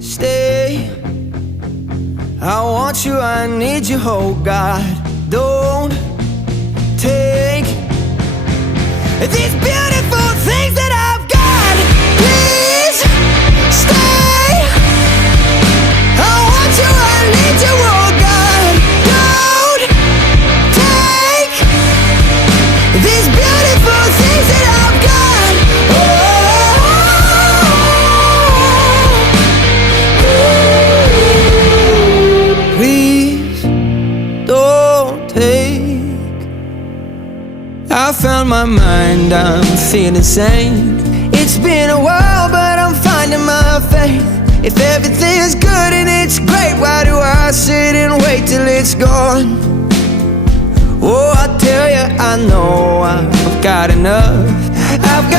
Stay, I want you, I need you, oh God. Don't take these beautiful things that I've got. Please stay, I want you, I need you, oh God. Don't take these beautiful things that I've got. Please don't take. I found my mind, I'm feeling sane. It's been a while, but I'm finding my faith. If everything's good and it's great, why do I sit and wait till it's gone? Oh, I tell you, I know I've got enough. I've got